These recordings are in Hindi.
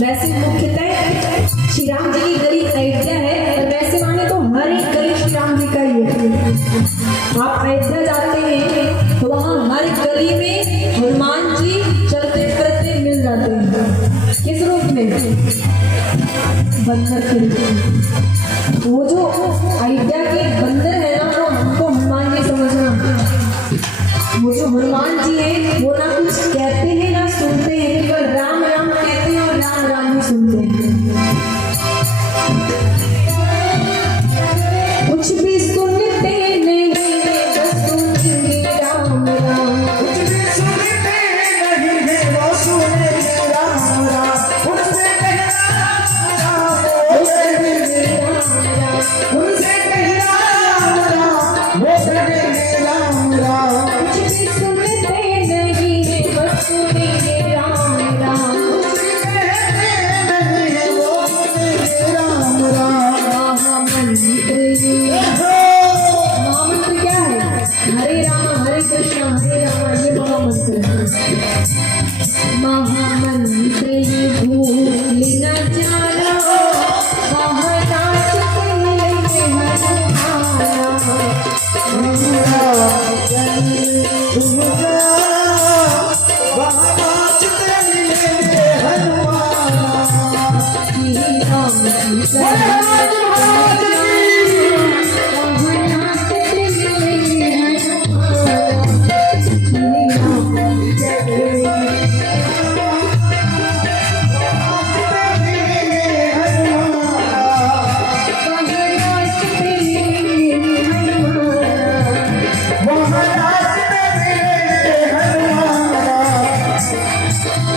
वैसे मुख्यतः श्री राम जी की गली अयोध्या है, और वैसे माने तो हर एक गली श्री राम जी का ही है। आप अयोध्या जाते हैं तो वहाँ हर गली में हनुमान जी चलते फिरते मिल जाते हैं। किस रूप में? बंदर के रूप में। वो जो अयोध्या के बंदर है ना, वो हमको हनुमान जी समझना। वो जो हनुमान जी है वो ना कुछ कहते हैं ना सुनते हैं, केवल राम राम कहते हैं और राम राम ही सुनते हैं। कुछ भी सुनते नहीं, बस सुनेंगे राम राम। कुछ भी सुनते नहीं है, वो सुनेंगे राम राम। उनसे कहना राम राम, उनसे कहना राम राम, वो कहेंगे राम राम। कुछ भी सुनते नहीं है, बस सुनेंगे राम राम। महामंत्र क्या है? हरे राम हरे कृष्ण हरे राम, ये महामंत्र है। महामंत्र ये भूल न जाना, वहाँ नाच लेंगे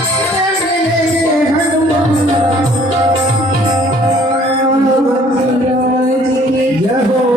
Hallelujah.